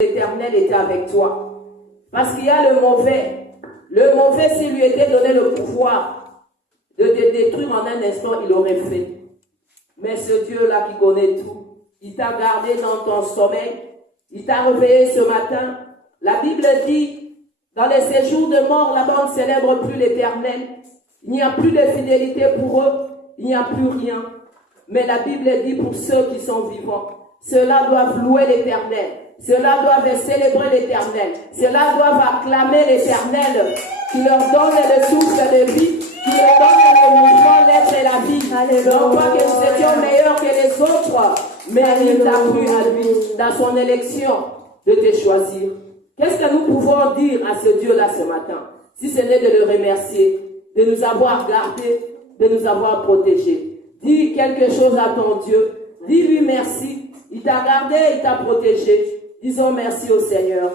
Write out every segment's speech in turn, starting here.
l'Éternel était avec toi. Parce qu'il y a le mauvais. Le mauvais, s'il lui était donné le pouvoir de te détruire en un instant, il aurait fait. Mais ce Dieu-là qui connaît tout, il t'a gardé dans ton sommeil, il t'a réveillé ce matin. La Bible dit, dans les séjours de mort, là-bas on ne célèbre plus l'Éternel. Il n'y a plus de fidélité pour eux, il n'y a plus rien. Mais la Bible dit pour ceux qui sont vivants, ceux-là doivent louer l'Éternel. Ceux-là doivent célébrer l'Éternel. Ceux-là doivent acclamer l'Éternel qui leur donne le souffle de vie, qui leur donne le mouvement, l'être et la vie. Non pas que nous étions meilleurs que les autres, mais il t'a plu à lui, dans son élection, de te choisir. Qu'est-ce que nous pouvons dire à ce Dieu-là ce matin, si ce n'est de le remercier, de nous avoir gardés, de nous avoir protégés. Dis quelque chose à ton Dieu. Dis-lui merci. Il t'a gardé, il t'a protégé. Disons merci au Seigneur.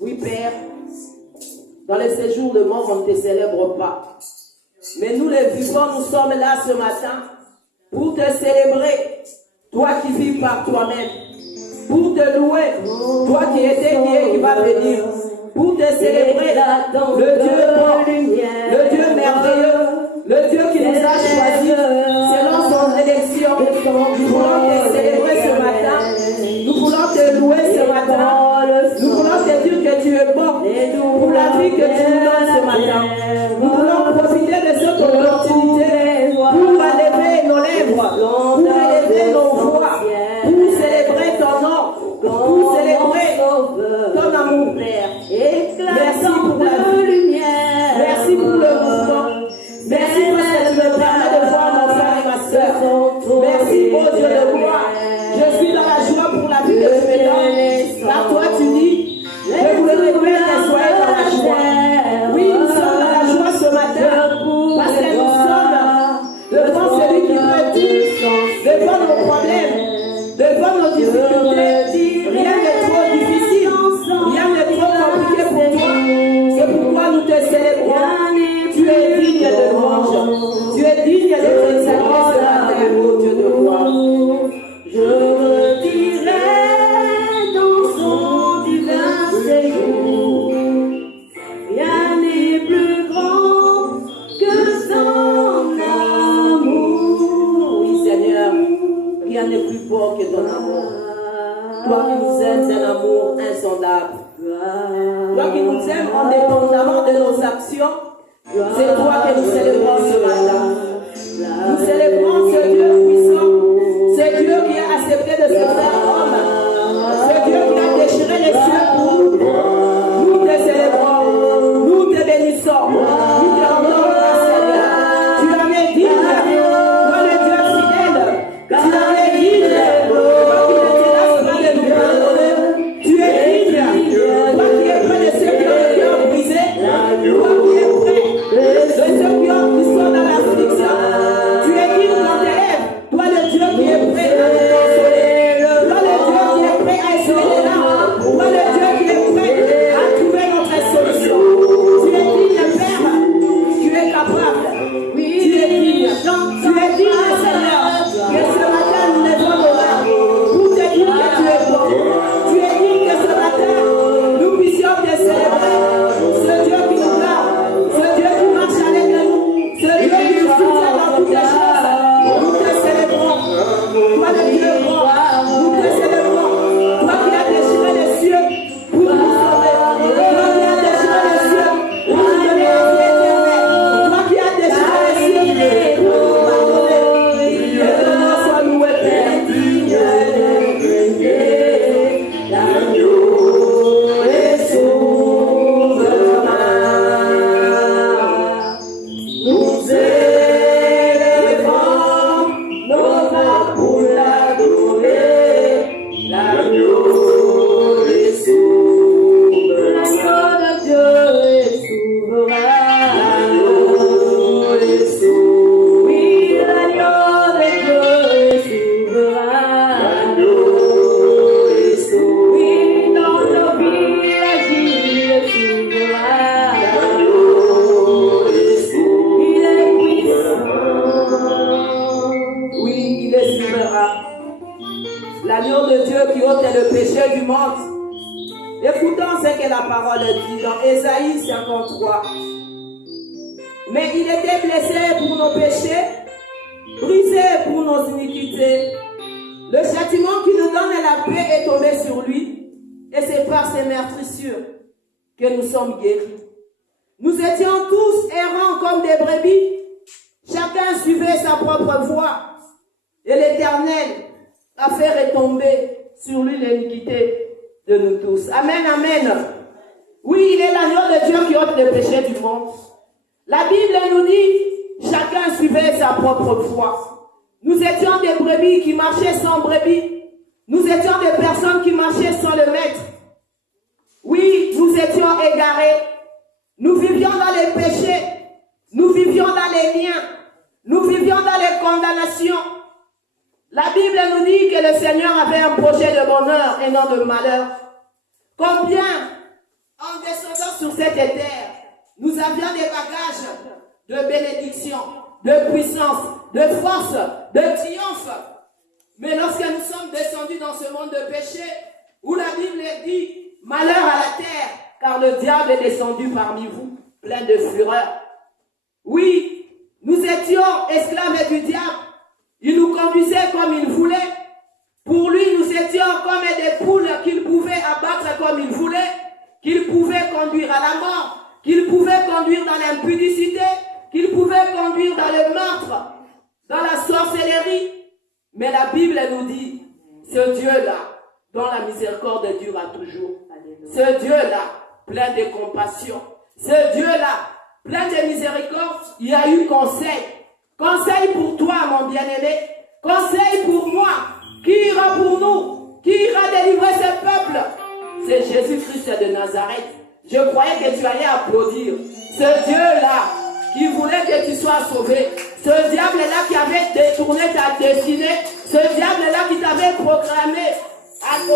Oui, Père, dans les séjours de mort, on ne te célèbre pas. Mais nous, les vivants, nous sommes là ce matin pour te célébrer. Toi qui vis par toi-même. Pour te louer. Toi qui étais, qui est, qui va venir. Pour te célébrer le Dieu bon, le Dieu merveilleux, le Dieu qui nous a choisis selon son élection. Nous voulons te célébrer ce matin. Nous voulons te louer ce matin. Nous voulons te dire que tu es bon pour la vie que tu nous donnes ce matin. Nous voulons profiter de cette opportunité pour élever nos lèvres, pour élever nos voix, pour célébrer ton nom, pour célébrer ton amour, Père. Merci pour la lumière. Merci pour le mouvement. Merci parce que tu me permets de voir mon frère et ma soeur. Merci, oh Dieu de gloire. Je suis dans la joie pour la vie que tu me donnes. Car toi, tu dis, je vous le répète, soyez dans la joie. Oui, nous sommes dans la joie ce matin. Parce que nous sommes devant celui qui peut tout, devant nos problèmes, devant nos difficultés. Rien n'est trop difficile. Rien n'est trop compliqué pour toi. C'est pourquoi nous te célébrons. Tu es digne de louange. Tu es digne d'être exalté ce matin, ô Dieu de gloire. Je me dirai dans son divin séjour. Rien n'est plus grand que son amour. Oui, Seigneur, rien n'est plus fort que ton amour. Toi qui nous aimes d'un amour insondable. Toi qui nous aimes indépendamment de nos actions. C'est toi que nous célébrons ce matin. Nous célébrons ce Dieu puissant, ce Dieu qui a accepté de se faire homme, ce Dieu qui a déchiré les cieux pour nous. Nous te célébrons, nous te bénissons, nous te rendons grâce, Seigneur. Tu en es digne, toi le Dieu fidèle, tu en es digne, toi qui ne te lasses pas de nous pardonner. Tu es digne, toi qui es près de ceux qui ont le cœur brisé, toi qui es près de ceux qui sont dans l'affliction. Tu es digne péchés du monde. Écoutons ce que la parole dit dans Ésaïe 53. Mais il était blessé pour nos péchés, brisé pour nos iniquités. Le châtiment qui nous donne la paix est tombé sur lui, et c'est par ses meurtrissures que nous sommes guéris. Nous étions tous errants comme des brebis, chacun suivait sa propre voie, et l'Éternel a fait retomber sur lui l'iniquité de nous tous. Amen, amen. Oui, il est l'agneau de Dieu qui ôte les péchés du monde. La Bible nous dit, chacun suivait sa propre voie. Nous étions des brebis qui marchaient sans brebis. Nous étions des personnes qui marchaient sans le maître. Oui, nous étions égarés. Nous vivions dans les péchés. Nous vivions dans les liens. Nous vivions dans les condamnations. La Bible nous dit que le Seigneur avait un projet de bonheur et non de malheur. Combien, en descendant sur cette terre, nous avions des bagages de bénédiction, de puissance, de force, de triomphe. Mais lorsque nous sommes descendus dans ce monde de péché, où la Bible dit, malheur à la terre, car le diable est descendu parmi vous, plein de fureur. Oui, nous étions esclaves du diable. Il nous conduisait comme il voulait. Pour lui, nous étions comme des poules qu'il pouvait abattre comme il voulait, qu'il pouvait conduire à la mort, qu'il pouvait conduire dans l'impudicité, qu'il pouvait conduire dans le meurtre, dans la sorcellerie. Mais la Bible nous dit, ce Dieu-là, dont la miséricorde dure à toujours, ce Dieu-là, plein de compassion, ce Dieu-là, plein de miséricorde, il y a eu conseil. Conseil pour toi, mon bien-aimé. Conseil pour moi. Qui ira pour nous? Qui ira délivrer ce peuple? C'est Jésus-Christ de Nazareth. Je croyais que tu allais applaudir. Ce Dieu-là qui voulait que tu sois sauvé. Ce diable-là qui avait détourné ta destinée. Ce diable-là qui t'avait proclamé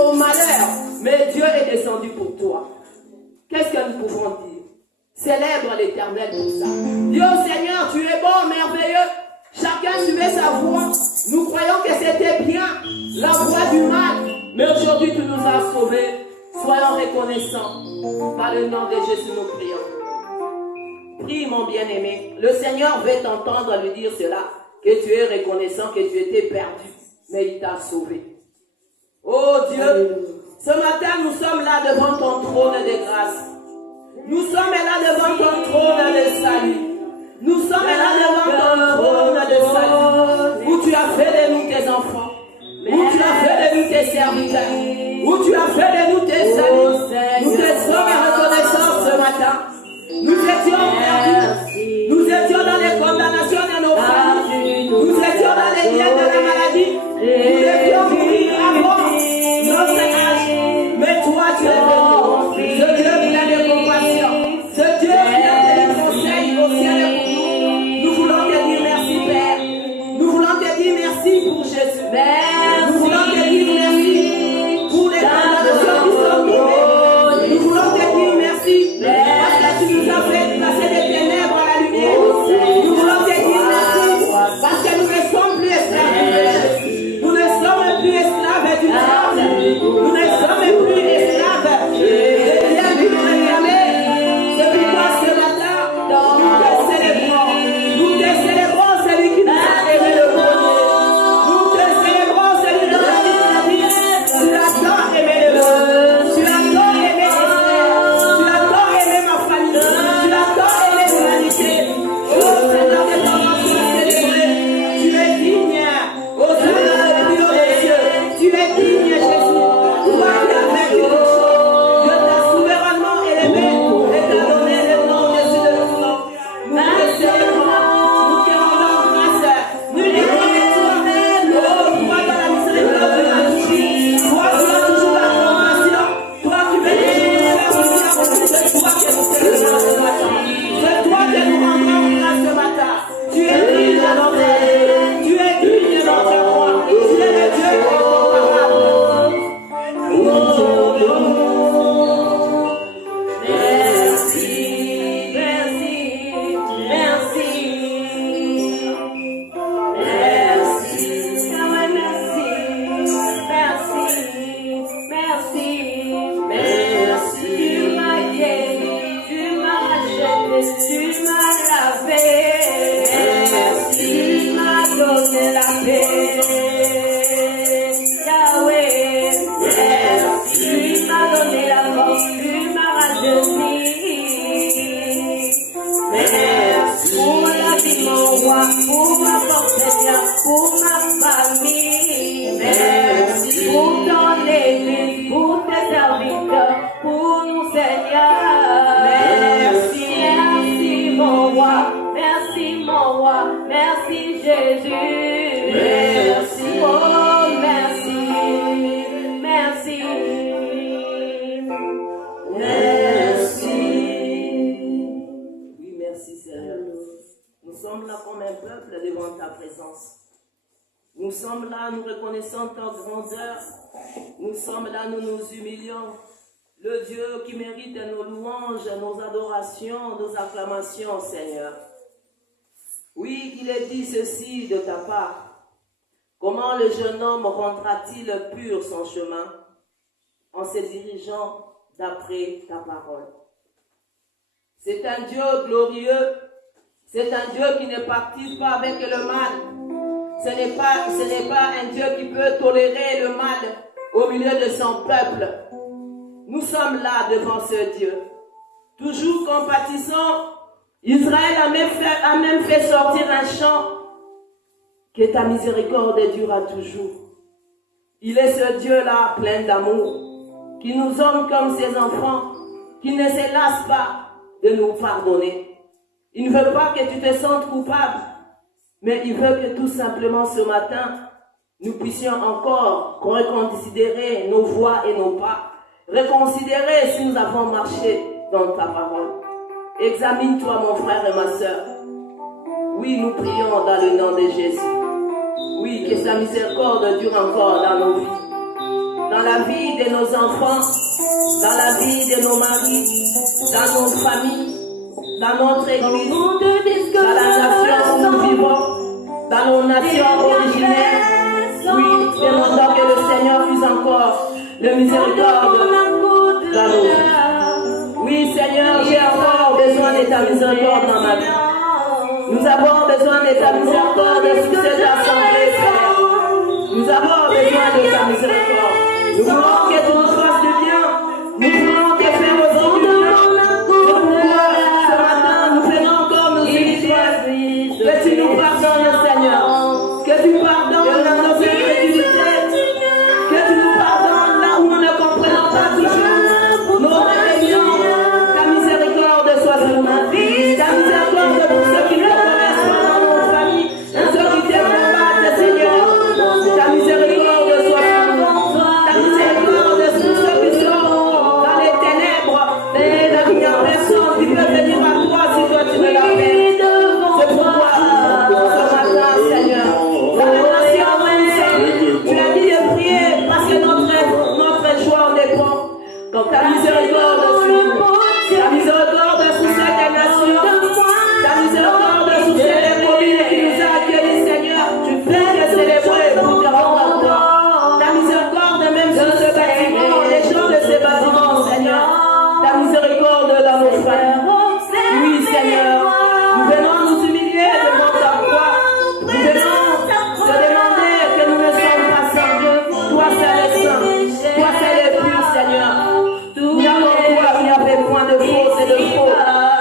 au malheur. Mais Dieu est descendu pour toi. Qu'est-ce que nous pouvons dire? Célèbre l'Éternel pour ça. Dis au Seigneur, tu es bon, merveilleux. Chacun suivait sa voie. Nous croyons que c'était bien la voie du mal. Mais aujourd'hui, tu nous as sauvés. Soyons reconnaissants. Par le nom de Jésus, nous prions. Prie, mon bien-aimé. Le Seigneur veut t'entendre lui dire cela. Que tu es reconnaissant, que tu étais perdu. Mais il t'a sauvé. Oh Dieu, ce matin, nous sommes là devant ton trône de grâce. Nous sommes là devant ton trône de salut. Nous sommes là devant ton trône de salut. Où tu as fait de nous tes enfants. Où tu as fait de nous tes serviteurs. Où tu as fait de nous tes saluts. Nous te sommes reconnaissants ce matin. Nous étions perdus. Nous étions dans les condamnations de nos familles. Nous étions dans les liens de la maladie. Nous devions mourir avant notre âge. Mais toi, tu es venu. Ce Dieu plein de compassion. Ce Dieu qui a donné conseil au ciel et pour nous. Nous voulons te dire merci, Père. Nous voulons te dire merci pour Jésus. Nous voulons te dire merci pour les condamnations qui sont tombées. Jésus. Merci. Oh, merci. Merci. Merci. Oui, merci Seigneur. Nous sommes là comme un peuple devant ta présence. Nous sommes là, nous reconnaissons ta grandeur. Nous sommes là, nous nous humilions. Le Dieu qui mérite nos louanges, nos adorations, nos acclamations, Seigneur. Oui, il est dit ceci de ta part. Comment le jeune homme rendra-t-il pur son chemin en se dirigeant d'après ta parole? C'est un Dieu glorieux. C'est un Dieu qui ne participe pas avec le mal. Ce n'est pas un Dieu qui peut tolérer le mal au milieu de son peuple. Nous sommes là devant ce Dieu. Toujours compatissant, Israël a même fait sortir un chant que ta miséricorde durera toujours. Il est ce Dieu-là plein d'amour, qui nous aime comme ses enfants, qui ne se lasse pas de nous pardonner. Il ne veut pas que tu te sentes coupable, mais il veut que tout simplement ce matin, nous puissions encore reconsidérer nos voies et nos pas, reconsidérer si nous avons marché dans ta parole. Examine-toi mon frère et ma sœur. Oui, nous prions dans le nom de Jésus. Oui, que sa miséricorde dure encore dans nos vies. Dans la vie de nos enfants, dans la vie de nos maris, dans nos familles, dans notre église, dans la nation où nous vivons, dans nos nations originaires. Oui, demandons que le Seigneur puisse encore le miséricorde dans nos vies. Oui, Seigneur, j'ai encore besoin de ta miséricorde dans ma vie. Nous avons besoin de ta miséricorde sur cette assemblée, Père. Nous avons besoin de ta miséricorde. Nous voulons que tu nous fasses du bien. Nous voulons te faire aussi du bien. C'est pourquoi ce matin, nous faisons encore nos humilités. Que tu nous pardonnes, Seigneur. Que tu pardonnes dans nos incrédulités. Que tu nous pardonnes là où nous ne comprenons pas toujours nos rébellions. Ta miséricorde soit sur ma vie. Ta miséricorde pour ceux qui ne connaissent pas dans nos familles. Ceux qui te combattent, Seigneur. Ta miséricorde soit sur nous. Ta miséricorde sur ceux qui sont dans les ténèbres. Il n'y a personne qui peut venir à toi si toi tu me l'appelles. C'est pourquoi ce matin, Seigneur, dans les nations où nous sommes, tu as dit de prier parce que notre joie en dépend. Donc ta miséricorde sur nous, ta miséricorde sur cette nation, ta miséricorde sur cette commune qui nous a accueillis, Seigneur. Tu fais que célébrer pour te rendre à toi. Ta miséricorde même sur ce bâtiment, les gens de ces bâtiments, Seigneur. Ta miséricorde dans nos frères. Oui, Seigneur, nous venons nous humilier devant ta croix. Nous venons te demander que nous ne sommes pas saints. Toi, seul est saint. Toi, seul est pur, Seigneur. Il n'y a qu'en toi, il n'y avait point de faux et de faux.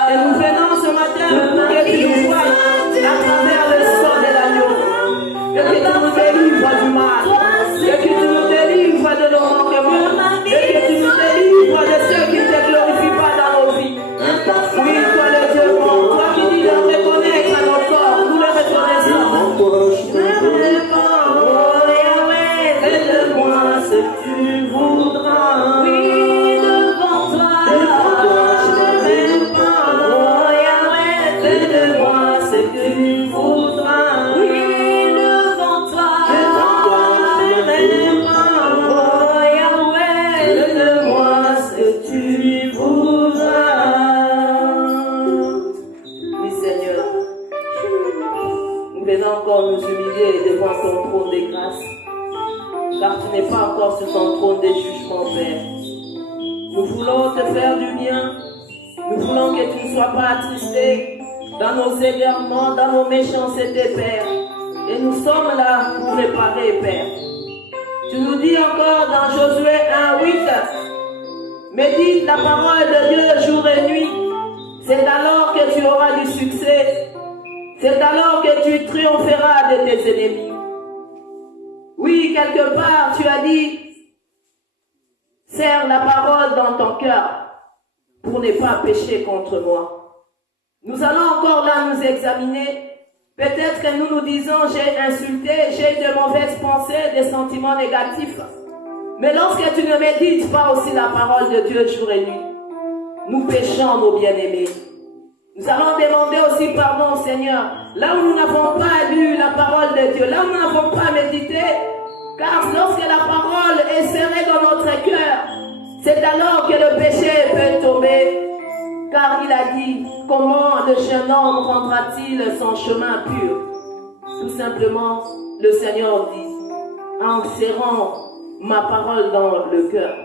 Et nous venons ce matin pour que tu nous vois à travers le sang de l'agneau. Que tu nous délivres du mal. Que tu nous délivres de nos manquements. Et que tu nous délivres de ceux qui ne te glorifient pas dans nos vies. Oui, toi le Dieu bon, toi qui dis de reconnaître à nos corps, nous le reconnaissons. Aide-moi ce que tu voudras. Oui, devant toi. Je ne rêve pas. Aide-moi ce que tu voudras. Oui, devant toi. Je ne rêve pas. Aide-moi ce que tu voudras. Oui, Seigneur, nous venons encore nous humilier devant ton trône de grâce, car tu n'es pas encore sur ton trône de jugement, Père. Nous voulons te faire du bien. Nous voulons que tu ne sois pas attristé dans nos égarements, dans nos méchancetés, Père. Et nous sommes là pour réparer, Père. Tu nous dis encore dans Josué 1:8, médite la parole de Dieu jour et nuit. C'est alors que tu auras du succès. C'est alors que tu triompheras de tes ennemis. Oui, quelque part, tu as dit, serre la parole dans ton cœur pour ne pas pécher contre moi. Nous allons encore là nous examiner Peut-être que nous nous disons, j'ai insulté, j'ai eu de mauvaises pensées, des sentiments négatifs. Mais lorsque tu ne médites pas aussi la parole de Dieu jour et nuit, nous péchons, nos bien-aimés. Nous allons demander aussi pardon au Seigneur. Là où nous n'avons pas lu la parole de Dieu, là où nous n'avons pas médité, car lorsque la parole est serrée dans notre cœur, c'est alors que le péché peut tomber. Car il a dit, comment le jeune homme rendra-t-il son chemin pur? Tout simplement, le Seigneur dit, en serrant ma parole dans le cœur,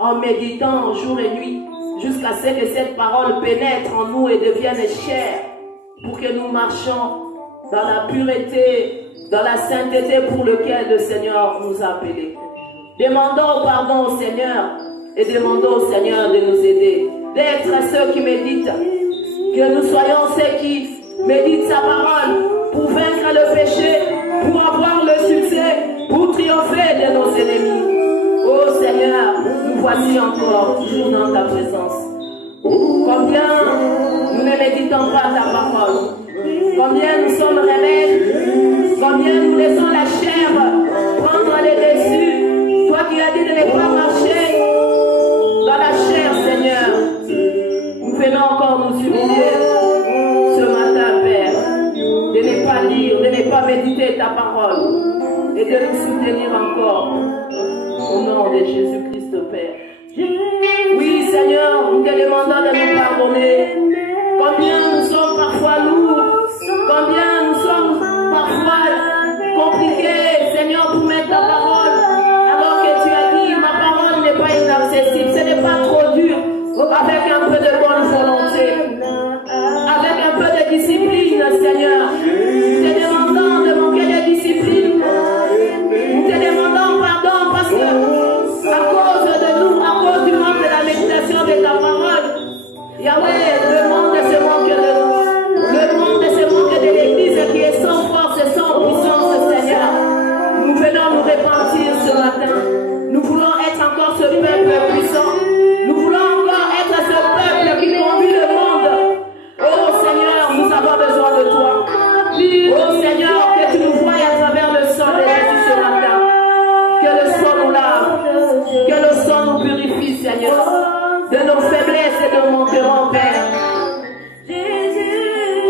en méditant jour et nuit, jusqu'à ce que cette parole pénètre en nous et devienne chair, pour que nous marchions dans la pureté, dans la sainteté pour laquelle le Seigneur nous a appelés. Demandons pardon au Seigneur et demandons au Seigneur de nous aider, d'être ceux qui méditent, que nous soyons ceux qui méditent sa parole pour vaincre le péché, pour avoir le succès, pour triompher de nos ennemis. Oh Seigneur, nous voici encore toujours dans ta présence. Combien nous ne méditons pas ta parole, combien nous sommes rebelles, combien nous laissons la chair prendre les dessus. Toi qui as dit de ne pas marcher dans la chair, Seigneur, nous venons encore nous humilier ce matin, Père, de ne pas lire, de ne pas méditer ta parole et de nous soutenir encore. Au nom de Jésus-Christ, Père. Oui, Seigneur, nous te demandons de nous pardonner. Combien nous sommes parfois lourds, combien nous sommes parfois compliqués, Seigneur, pour mettre ta parole, alors que tu as dit, ma parole n'est pas inaccessible, ce n'est pas trop dur, avec un peu de bonne volonté, avec un peu de discipline, Seigneur. Nous te demandons de manquer de discipline, nous te demandons pardon parce que à cause de nous, à cause du manque de la méditation de ta parole, Yahweh, le monde se moque de nous. Le monde se moque de l'Église qui est sans force et sans puissance, Seigneur. Nous venons nous repentir ce matin. Nous voulons être encore ce peuple puissant. Nous voulons encore être ce peuple qui conduit le monde. Oh Seigneur, nous avons besoin de toi. Oh Seigneur, que tu nous voies à travers le sang de Jésus ce matin. Que le sang nous lave. Que le sang nous purifie, Seigneur. De nos faiblesses et de mon cœur, Père.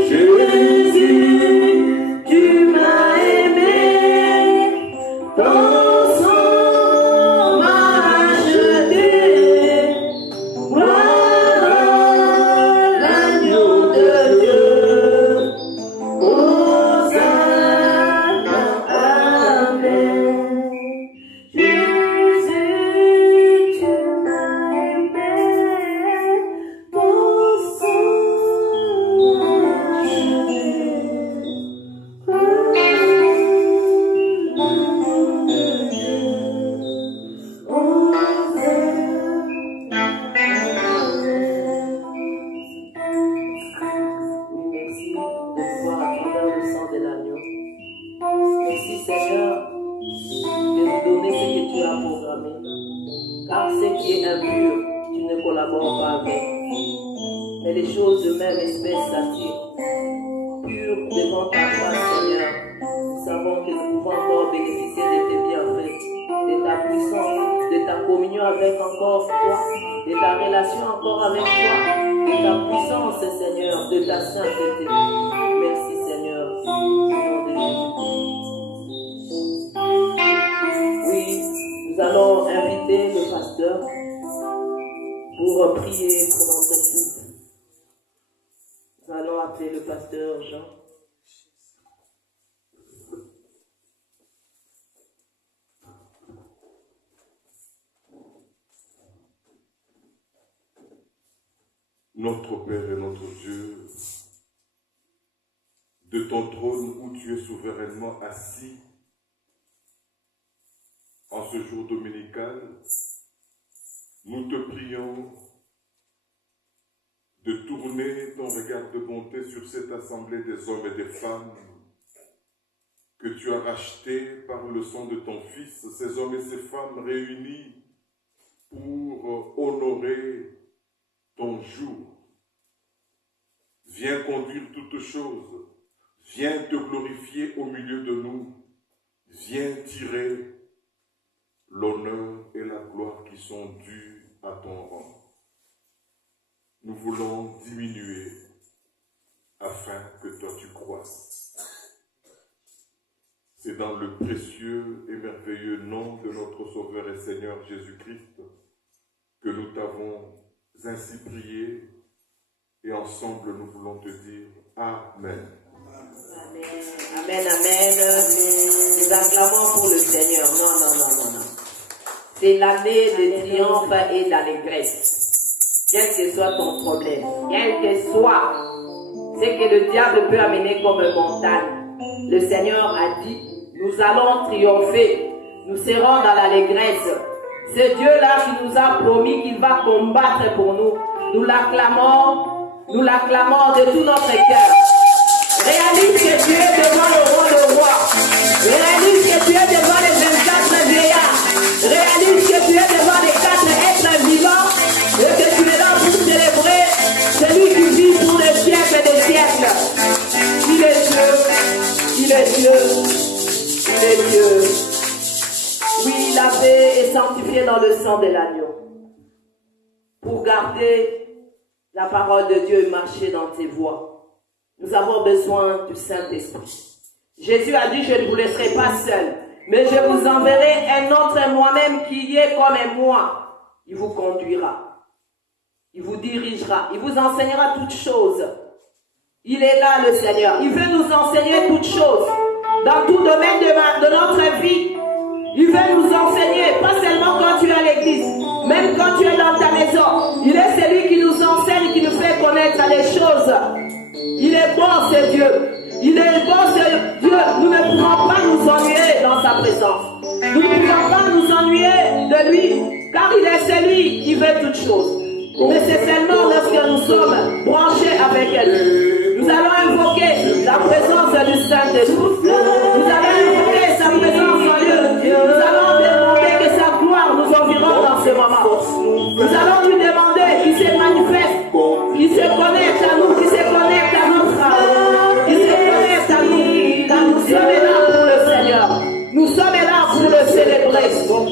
Jésus, tu m'as aimé, ton sang m'a acheté. Voilà l'agneau de Dieu. Hosanna, amen. Jésus, tu m'as aimé, ton sang m'a acheté. Oui, merci de pouvoir à travers le sang de l'agneau. Merci Seigneur de nous donner ce que tu as programmé. Car ce qui est impur, tu ne collabores pas avec. Mais les choses de même espèce s'attirent. Pur devant ta face, Seigneur, nous savons que nous pouvons encore bénéficier de tes bienfaits, de ta puissance, de ta communion avec encore toi, de ta relation encore avec toi, de ta puissance, Seigneur, de ta sainteté. Merci, Seigneur, au nom de Jésus. Oui, nous allons inviter le pasteur pour prier pour notre culte. Nous allons appeler le pasteur Jean. Notre Père et notre Dieu, de ton trône où tu es souverainement assis, en ce jour dominical, nous te prions de tourner ton regard de bonté sur cette assemblée des hommes et des femmes que tu as rachetés par le sang de ton Fils, ces hommes et ces femmes réunis pour honorer ton jour. Viens conduire toutes choses, Viens te glorifier au milieu de nous. Viens tirer l'honneur et la gloire qui sont dus à ton rang. Nous voulons diminuer afin que toi tu croisses. C'est dans le précieux et merveilleux nom de notre Sauveur et Seigneur Jésus-Christ que nous t'avons ainsi prié et ensemble nous voulons te dire Amen. Amen, amen. Nous acclamons pour le Seigneur. Non. C'est l'année de triomphe et d'allégresse. Quel que soit ton problème, quel que soit ce que le diable peut amener comme montagne, le Seigneur a dit, nous allons triompher. Nous serons dans l'allégresse. Ce Dieu-là qui nous a promis qu'il va combattre pour nous, nous l'acclamons de tout notre cœur. Réalise que tu es devant le roi de roi. Réalise que tu es devant les 24 veillards. Réalise que tu es devant les 4 êtres vivants et que tu es là pour célébrer celui qui vit pour les siècles des siècles. Il est Dieu. Il est Dieu. Il est Dieu. Oui, lavé et sanctifié dans le sang de l'agneau. Pour garder la parole de Dieu et marcher dans tes voies, nous avons besoin du Saint-Esprit. Jésus a dit, je ne vous laisserai pas seul, mais je vous enverrai un autre moi-même qui est comme moi. Il vous conduira, il vous dirigera, il vous enseignera toutes choses. Il est là, le Seigneur. Il veut nous enseigner toutes choses, dans tout domaine de notre vie. Il veut nous enseigner, pas seulement quand tu es à l'église, même quand tu es dans ta maison. Il est celui qui nous enseigne, qui nous fait connaître les choses. Il est bon, ce Dieu. Il est bon, ce Dieu. Nous ne pouvons pas nous ennuyer dans sa présence. Nous ne pouvons pas nous ennuyer de lui, car il est celui qui veut toutes choses. Mais c'est seulement lorsque nous sommes branchés avec elle. Nous allons invoquer la présence du Saint-Esprit. Nous allons invoquer sa présence en lieu. Nous allons demander que sa gloire nous environne dans ce moment. Nous allons lui demander qu'il se manifeste, qu'il se connecte à nous, qu'il se connecte à notre âme, qu'il se connecte à nous, car nous sommes là pour le Seigneur. Nous sommes là pour le célébrer.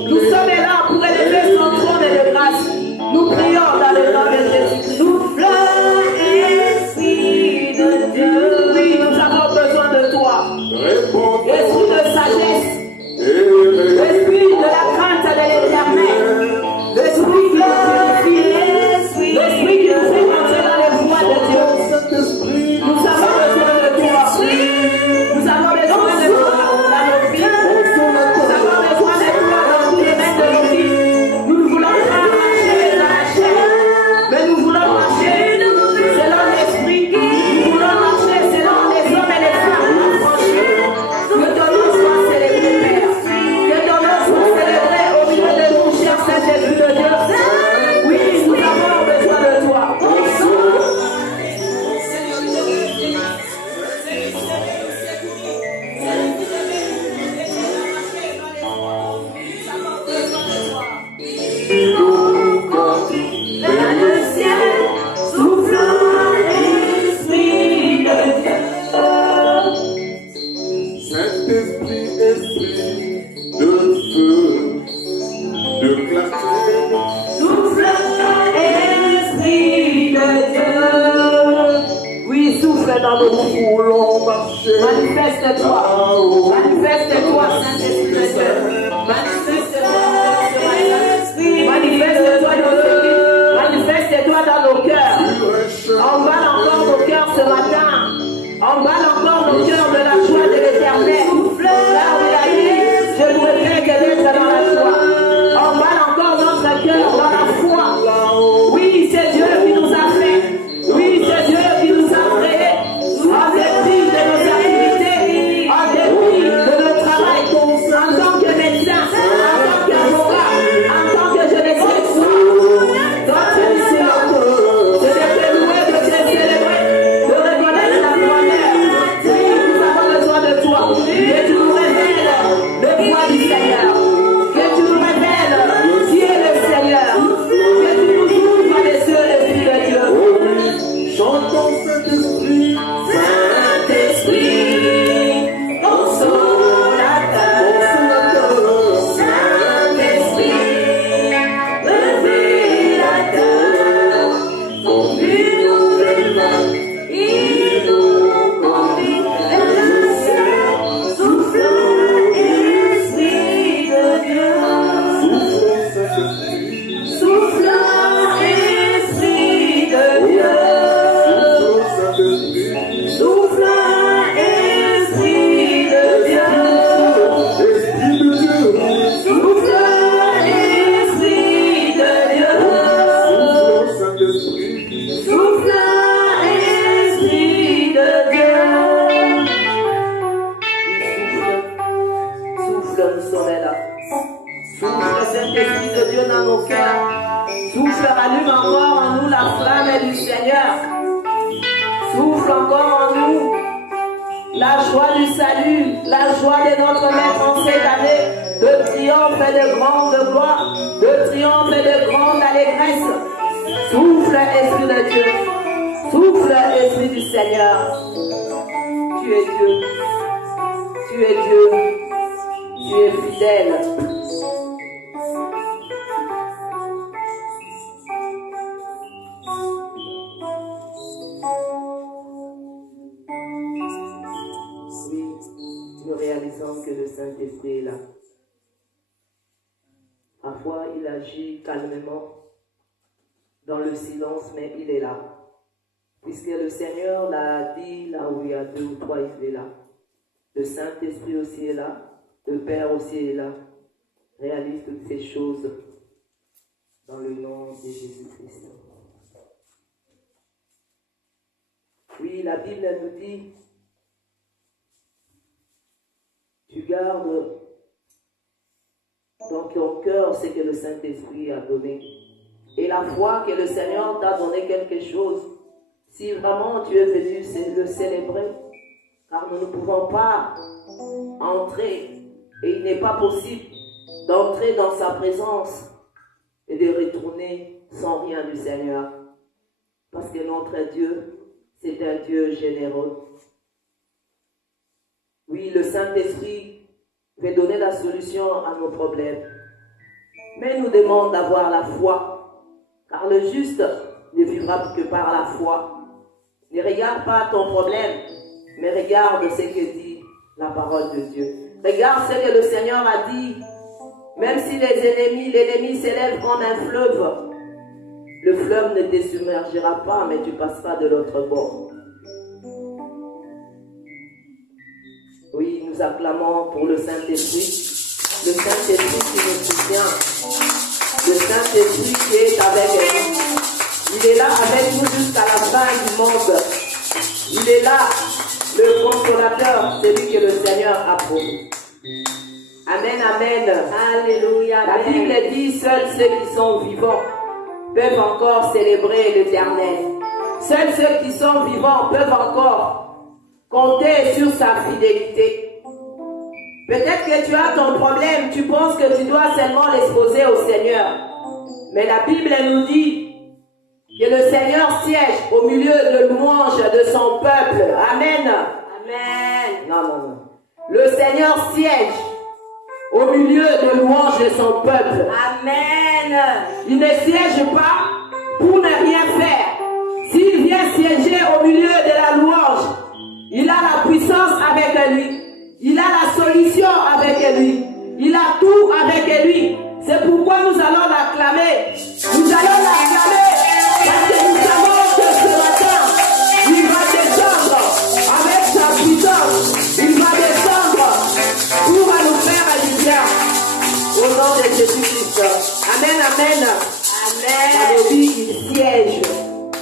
Nous sommes là pour élever son trône de grâce. Nous prions dans le nom de Jésus. Souffle, Esprit de Dieu. Oui, nous avons besoin de toi. Esprit de sagesse. Esprit de la crainte de l'Éternel. L'esprit qui nous purifie. L'esprit qui nous fait entrer dans les voies de Dieu. Nous avons besoin de toi. Nous avons besoin de toi dans nos vies. Nous avons besoin de toi dans tous les domaines de nos vies. Nous ne voulons pas marcher dans la chair, mais nous voulons marcher selon l'esprit. Nous voulons marcher selon les hommes et les femmes affranchis. Que ton nom soit célébré, Père. Que ton nom soit célébré au milieu de nous, cher Saint-Esprit de Dieu. Oui, nous avons besoin de toi. Dans le ciel, souffle l'Esprit de Dieu. Saint-Esprit, esprit de feu, de clarté, Souffle Esprit de Dieu. Oui, souffle dans nos vies. voulons marcher. Manifeste-toi. Manifeste-toi, Saint-Esprit de Dieu. Manifeste-toi dans ce matin. Manifeste-toi dans nos vies. Manifeste-toi dans nos cœurs. Emballe encore nos cœurs ce matin. Emballe encore nos cœurs de la joie de l'Éternel. Là où il a dit, je voudrais d'être dans la joie. Emballe encore notre cœur dans la foi. Oui, c'est Dieu qui nous a fait. Oui, c'est Dieu qui nous a créés. En dépit de nos activités, en dépit de notre travail, en tant que médecin. nos cœurs. Souffle, rallume encore en nous la flamme du Seigneur. Souffle encore en nous la joie du salut, la joie de notre Maître en cette année, de triomphe et de grande gloire, de triomphe et de grande allégresse. Souffle, Esprit de Dieu. Souffle, Esprit du Seigneur. Tu es Dieu. Tu es Dieu. Tu es fidèle. Oui, nous réalisons que le Saint-Esprit est là. Parfois, il agit calmement dans le silence, mais il est là. Puisque le Seigneur l'a dit, là où il y a 2 ou 3, il est là. Le Saint-Esprit aussi est là. Le Père aussi est là. Réalise toutes ces choses dans le nom de Jésus-Christ. Oui, la Bible nous dit, tu gardes dans ton cœur ce que le Saint-Esprit a donné. Et la foi que le Seigneur t'a donné quelque chose, si vraiment tu es venu le célébrer, car nous ne pouvons pas entrer, et il n'est pas possible d'entrer dans sa présence et de retourner sans rien du Seigneur. Parce que notre Dieu, c'est un Dieu généreux. Oui, le Saint-Esprit veut donner la solution à nos problèmes. Mais il nous demande d'avoir la foi, car le juste ne vivra que par la foi. Ne regarde pas ton problème, mais regarde ce que dit la parole de Dieu. Regarde ce que le Seigneur a dit. Même si l'ennemi s'élève comme un fleuve, le fleuve ne te submergera pas, mais tu passeras de l'autre bord. Oui, nous acclamons pour le Saint-Esprit. Le Saint-Esprit qui nous soutient. Le Saint-Esprit qui est avec nous. Il est là avec nous jusqu'à la fin du monde. Il est là, le consolateur, celui que le Seigneur a promis. Amen, amen. Alléluia. La Bible dit, seuls ceux qui sont vivants peuvent encore célébrer l'Éternel. Seuls ceux qui sont vivants peuvent encore compter sur sa fidélité. Peut-être que tu as ton problème, tu penses que tu dois seulement l'exposer au Seigneur. Mais la Bible nous dit que le Seigneur siège au milieu de louanges de son peuple. Amen. Amen. Non. Le Seigneur siège au milieu de louanges de son peuple. Amen. Il ne siège pas pour ne rien faire. S'il vient siéger au milieu de la louange, il a la puissance avec lui. Il a la solution avec lui. Il a tout avec lui. C'est pourquoi nous allons l'acclamer. Nous allons l'acclamer parce que nous savons que ce matin, il va descendre avec sa puissance. Il va descendre pour nous faire du bien. Au nom de Jésus-Christ. Amen, amen. Amen. Il siège.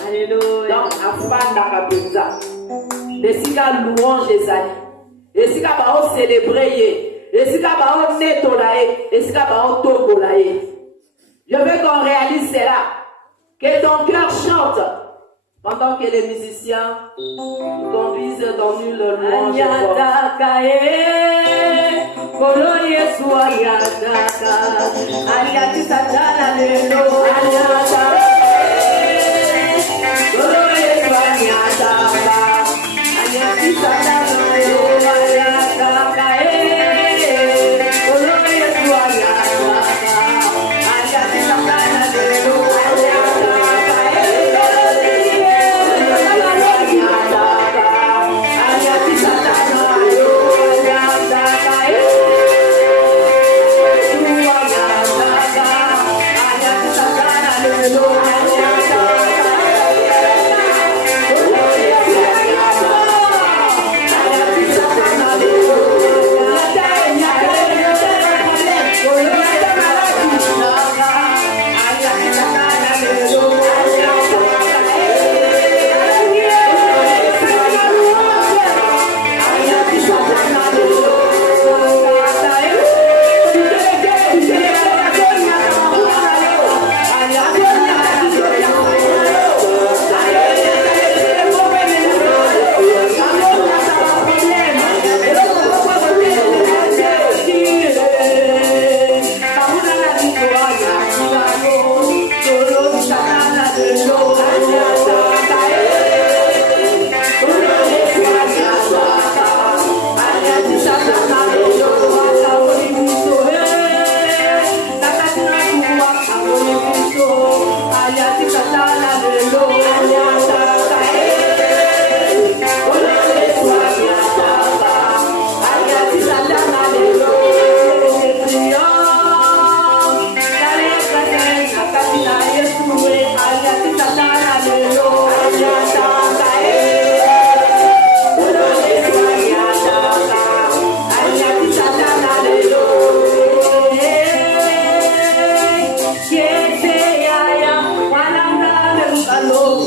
Alléluia. Donc, afin d'arabeza. Les siga louange des alliés. Les siga bao célébrer. Les siga bao netolae. Les siga bao togolae. Je veux qu'on réalise cela. Que ton cœur chante pendant que les musiciens conduisent dans une louange. Hello.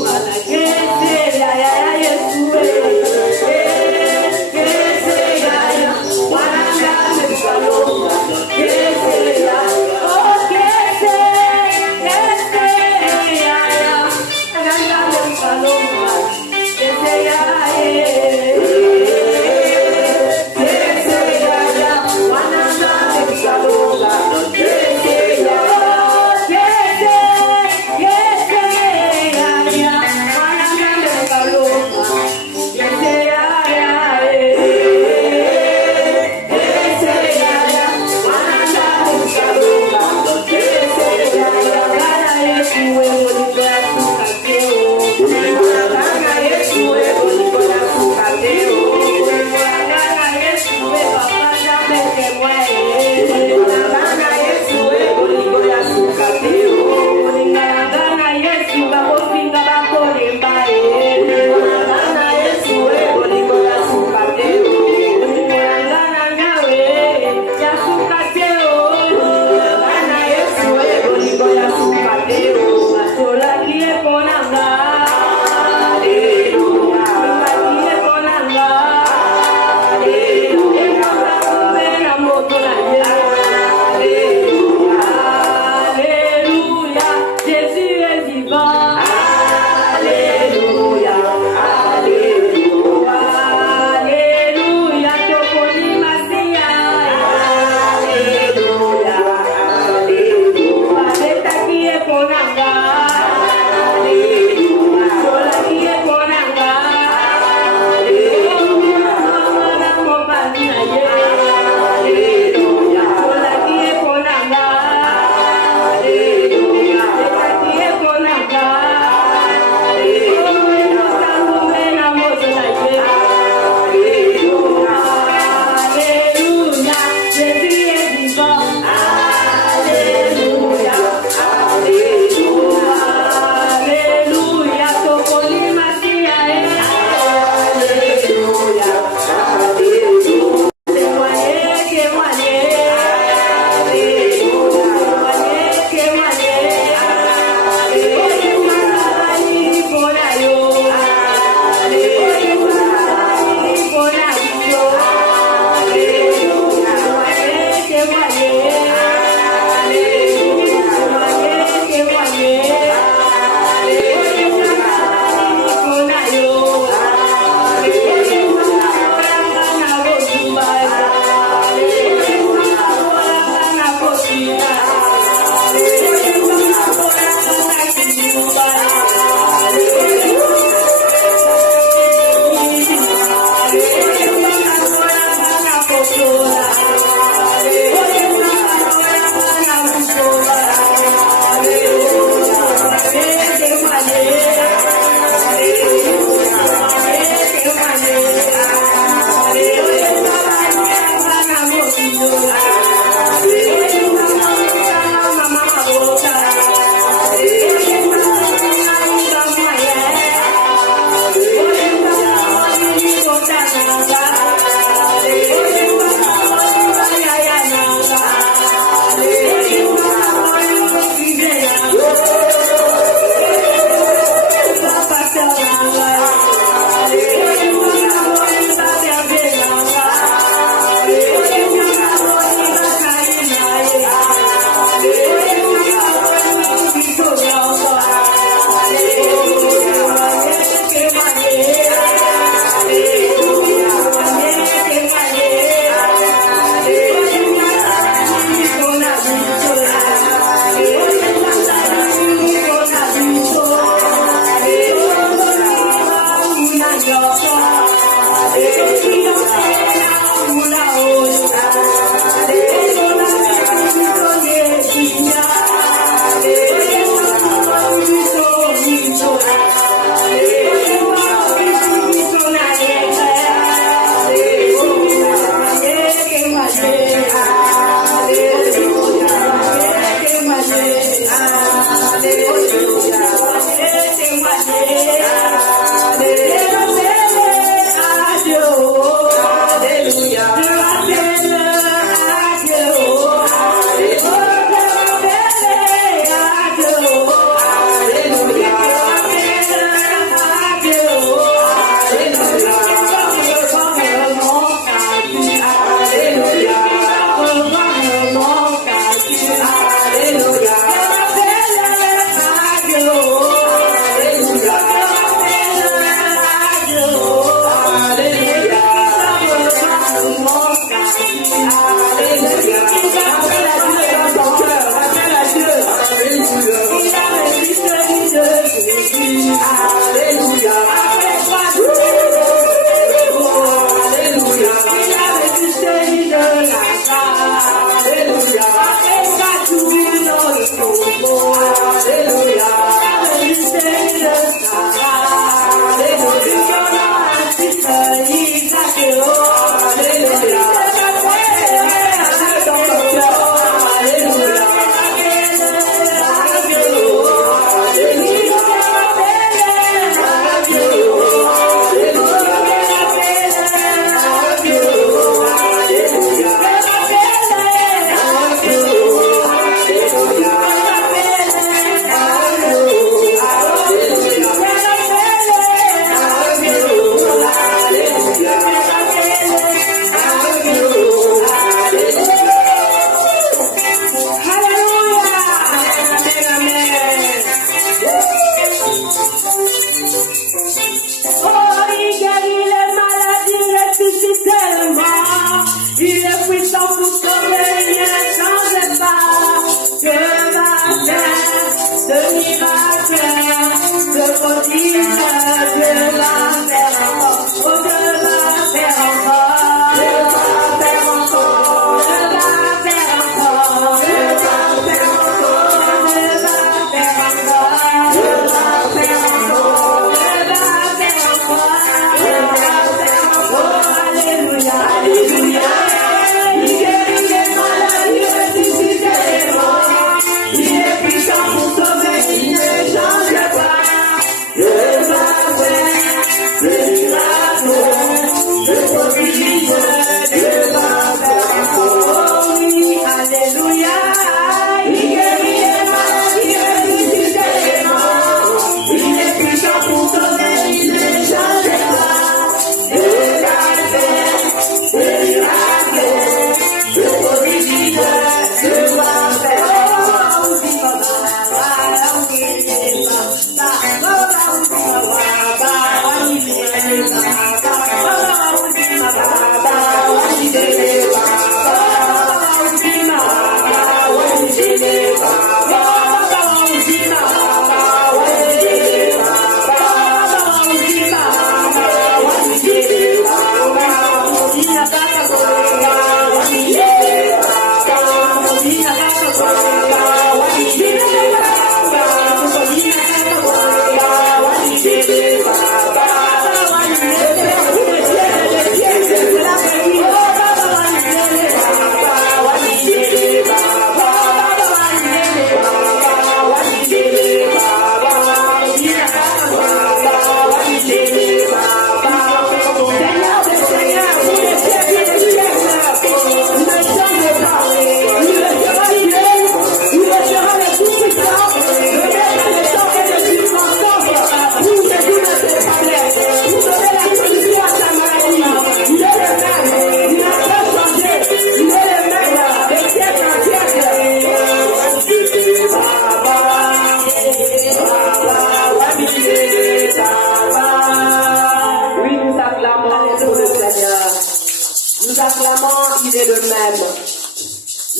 il est le même.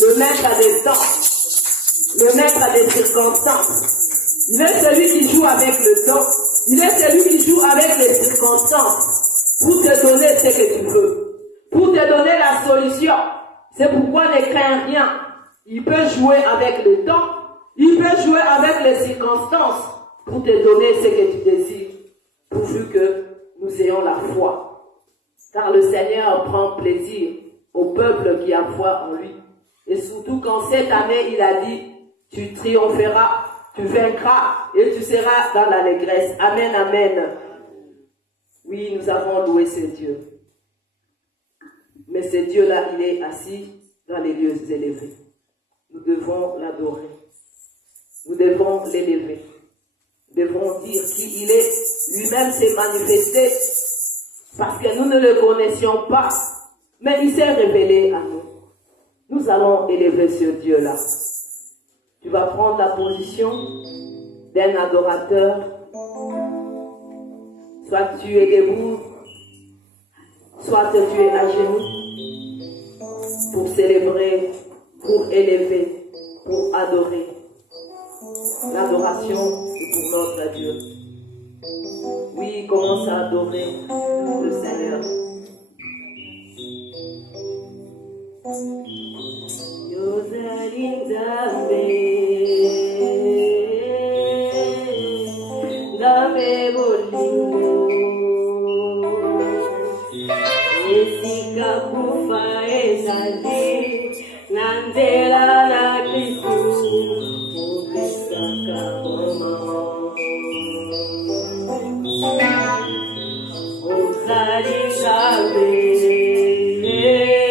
Le maître a des temps. Le maître a des circonstances. Il est celui qui joue avec le temps. Il est celui qui joue avec les circonstances pour te donner ce que tu veux. Pour te donner la solution. C'est pourquoi ne crains rien. Il peut jouer avec le temps. Il peut jouer avec les circonstances pour te donner ce que tu désires. Pourvu que nous ayons la foi. Car le Seigneur prend plaisir au peuple qui a foi en lui. Et surtout quand cette année, il a dit, tu triompheras, tu vaincras et tu seras dans l'allégresse. Amen, amen. Oui, nous avons loué ce Dieu. Mais ce Dieu-là, il est assis dans les lieux élevés. Nous devons l'adorer. Nous devons l'élever. Nous devons dire qui il est. Lui-même s'est manifesté parce que nous ne le connaissions pas. Mais il s'est révélé à nous. Nous allons élever ce Dieu-là. Tu vas prendre la position d'un adorateur. Soit tu es debout, soit tu es à genoux pour célébrer, pour élever, pour adorer. L'adoration, c'est pour notre Dieu. Oui, commence à adorer le Seigneur. Yeah.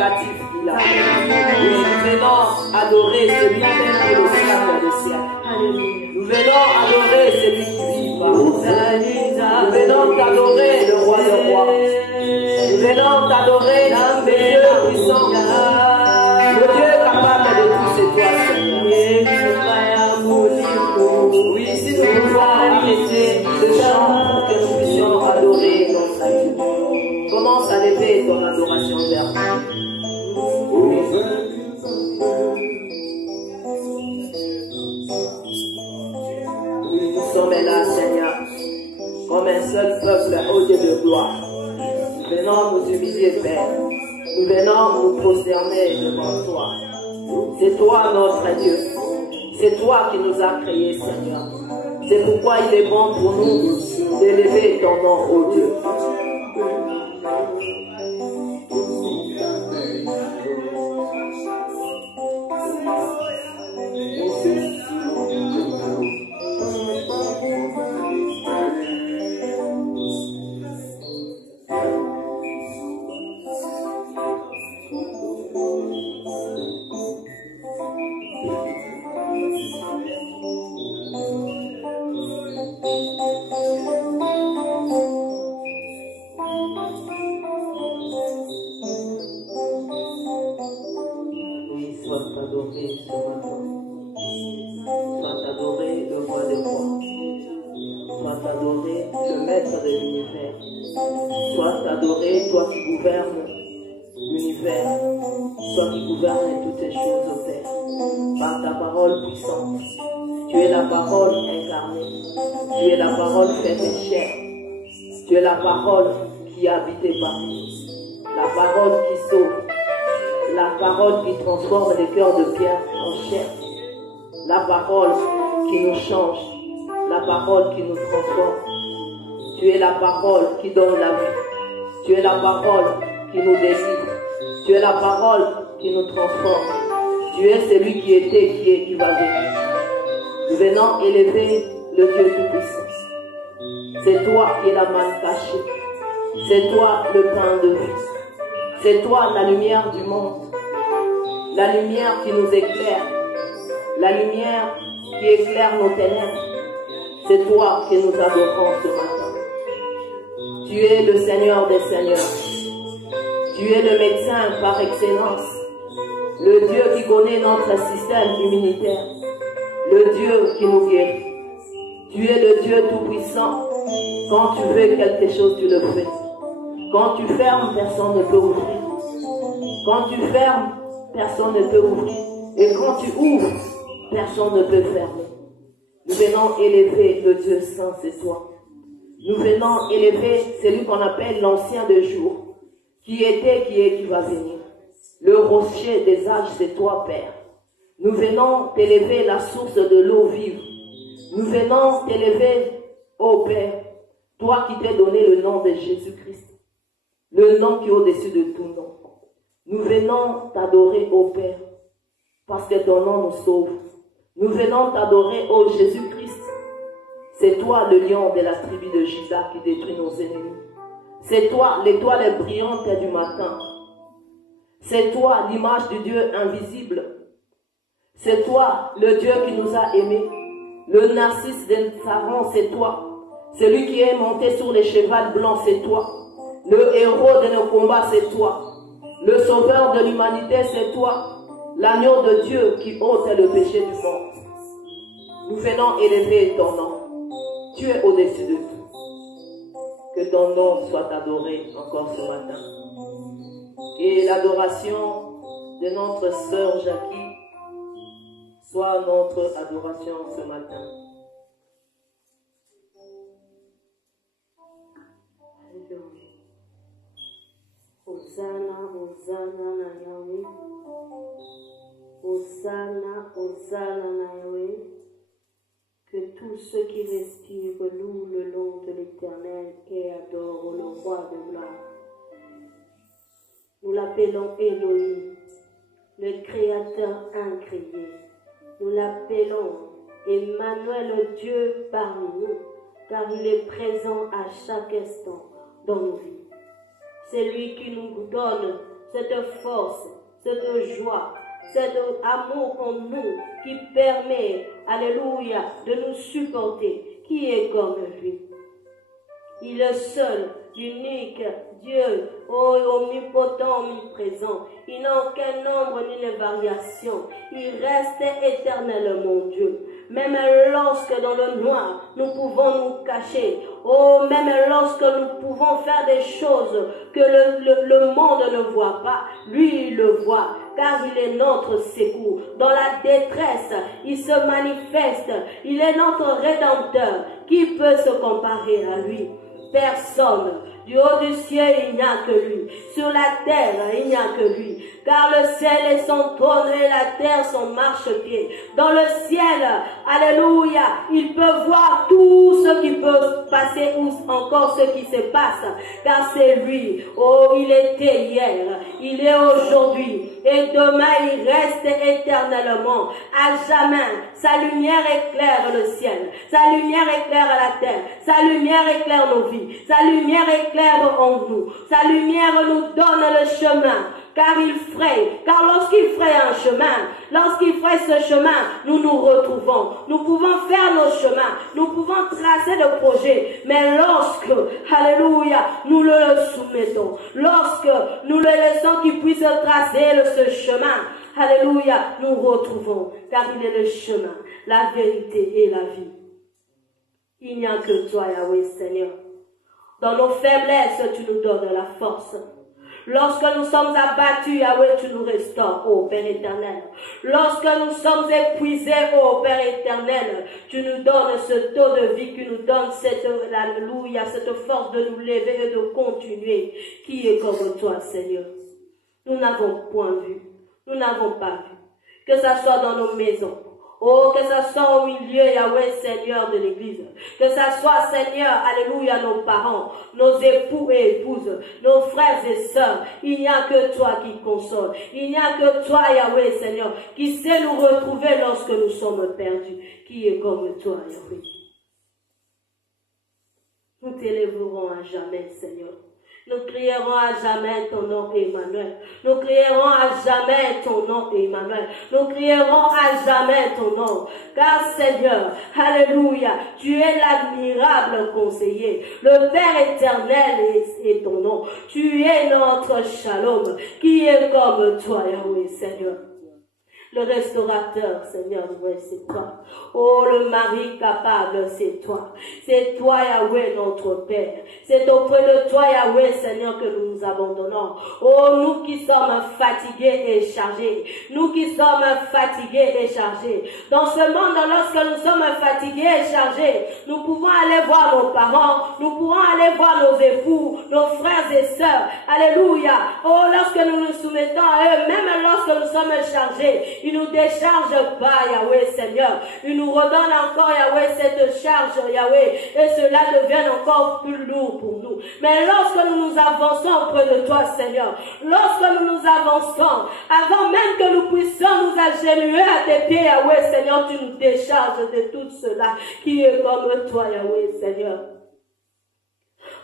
significatif qu'il a. Nous venons adorer celui qui est le ciel dans le ciel. Nous venons adorer celui qui vit par nous. Nous venons t'adorer le roi des rois. Nous venons t'adorer le Dieu puissant. Le Dieu capable de tout, c'est toi, Seigneur. Oui, si nous pouvons arrêter ce chant pour que nous puissions adorer notre Dieu. Commence à lever ton adoration vers nous. Nous sommes là, Seigneur, comme un seul peuple au Dieu de gloire. Nous venons nous humilier, Père. Nous venons nous prosterner devant toi. C'est toi notre Dieu. C'est toi qui nous as créés, Seigneur. C'est pourquoi il est bon pour nous d'élever ton nom, ô Dieu. Parole qui habite parmi nous, la parole qui sauve, la parole qui transforme les cœurs de pierre en chair, la parole qui nous change, la parole qui nous transforme. Tu es la parole qui donne la vie, tu es la parole qui nous délivre, tu es la parole qui nous transforme, tu es celui qui était, qui est, qui va venir. Nous venons élever le Dieu Tout-Puissant. C'est toi qui es la manne cachée. C'est toi le pain de vie. C'est toi la lumière du monde. La lumière qui nous éclaire. La lumière qui éclaire nos ténèbres. C'est toi que nous adorons ce matin. Tu es le Seigneur des Seigneurs. Tu es le médecin par excellence. Le Dieu qui connaît notre système immunitaire. Le Dieu qui nous guérit. Tu es le Dieu tout-puissant. Quand tu veux quelque chose, tu le fais. Quand tu fermes, personne ne peut ouvrir. Quand tu fermes, personne ne peut ouvrir. Et quand tu ouvres, personne ne peut fermer. Nous venons élever le Dieu saint, c'est toi. Nous venons élever celui qu'on appelle l'ancien de jour, qui était, qui est, qui va venir. Le rocher des âges, c'est toi, Père. Nous venons t'élever la source de l'eau vive. Nous venons t'élever, ô Père, toi qui t'es donné le nom de Jésus-Christ, le nom qui est au-dessus de tout nom. Nous venons t'adorer, ô Père, parce que ton nom nous sauve. Nous venons t'adorer, ô Jésus-Christ. C'est toi le lion de la tribu de Juda qui détruit nos ennemis. C'est toi l'étoile brillante du matin. C'est toi l'image du Dieu invisible. C'est toi le Dieu qui nous a aimés. Le narcisse d'un Pharaon, c'est toi. Celui qui est monté sur les chevals blancs, c'est toi. Le héros de nos combats, c'est toi. Le sauveur de l'humanité, c'est toi. L'agneau de Dieu qui ôte le péché du monde. Nous venons élever ton nom. Tu es au-dessus de tout. Que ton nom soit adoré encore ce matin. Et l'adoration de notre sœur Jackie soit notre adoration ce matin. Hosanna, Hosanna na Yahweh. Hosanna, Hosanna na Yahweh. Que tous ceux qui respirent louent le nom de l'Éternel et adorent le roi de gloire. Nous l'appelons Elohim, le Créateur incréé. Nous l'appelons Emmanuel, Dieu parmi nous, car il est présent à chaque instant dans nos vies. C'est lui qui nous donne cette force, cette joie, cet amour en nous qui permet, alléluia, de nous supporter. Qui est comme lui? Il est seul, l'unique Dieu, oh, omnipotent, omniprésent. Il n'a aucun nombre ni de variation. Il reste éternellement Dieu. Même lorsque dans le noir, nous pouvons nous cacher. Oh, même lorsque nous pouvons faire des choses que le monde ne voit pas, lui, il le voit, car il est notre secours. Dans la détresse, il se manifeste. Il est notre Rédempteur. Qui peut se comparer à lui? Personne. Du haut du ciel, il n'y a que lui. Sur la terre, il n'y a que lui. Car le ciel est son trône et la terre son marchepied. Dans le ciel, alléluia, il peut voir tout ce qui peut passer ou encore ce qui se passe. Car c'est lui. Oh, il était hier, il est aujourd'hui et demain il reste éternellement. À jamais, sa lumière éclaire le ciel. Sa lumière éclaire la terre. Sa lumière éclaire nos vies. Sa lumière éclaire en nous. Sa lumière nous donne le chemin. Car il fraye. Car lorsqu'il fraye un chemin, lorsqu'il fraye ce chemin, nous nous retrouvons. Nous pouvons faire nos chemins. Nous pouvons tracer le projet. Mais lorsque, alléluia, nous le soumettons, lorsque nous le laissons qu'il puisse tracer ce chemin, alléluia, nous retrouvons. Car il est le chemin, la vérité et la vie. Il n'y a que toi, Yahweh, Seigneur. Dans nos faiblesses, tu nous donnes la force. Lorsque nous sommes abattus, Yahweh, tu nous restaures, ô Père éternel. Lorsque nous sommes épuisés, ô Père éternel, tu nous donnes ce taux de vie, qui nous donne cette, alléluia, cette force de nous lever et de continuer. Qui est comme toi, Seigneur? Nous n'avons point vu, nous n'avons pas vu. Que ça soit dans nos maisons, oh, que ça soit au milieu, Yahweh, Seigneur de l'Église. Que ça soit, Seigneur, alléluia, nos parents, nos époux et épouses, nos frères et sœurs. Il n'y a que toi qui console. Il n'y a que toi, Yahweh, Seigneur, qui sait nous retrouver lorsque nous sommes perdus. Qui est comme toi, Yahweh. Nous t'élèverons à jamais, Seigneur. Nous crierons à jamais ton nom, Emmanuel. Nous crierons à jamais ton nom, Emmanuel. Nous crierons à jamais ton nom. Car Seigneur, alléluia, tu es l'admirable conseiller. Le Père éternel est ton nom. Tu es notre shalom. Qui est comme toi, Yahweh, Seigneur? Le restaurateur, Seigneur, ouais, c'est toi. Oh, le mari capable, c'est toi. C'est toi, Yahweh, notre Père. C'est auprès de toi, Yahweh, Seigneur, que nous nous abandonnons. Oh, nous qui sommes fatigués et chargés. Nous qui sommes fatigués et chargés. Dans ce monde, lorsque nous sommes fatigués et chargés, nous pouvons aller voir nos parents. Nous pouvons aller voir nos époux, nos frères et sœurs. Alléluia. Oh, lorsque nous nous soumettons à eux, même lorsque nous sommes chargés, il nous décharge pas, Yahweh, Seigneur. Il nous redonne encore, Yahweh, cette charge, Yahweh. Et cela devient encore plus lourd pour nous. Mais lorsque nous nous avançons auprès de toi, Seigneur, lorsque nous nous avançons, avant même que nous puissions nous agenouiller à tes pieds, Yahweh, Seigneur, tu nous décharges de tout cela qui est comme toi, Yahweh, Seigneur.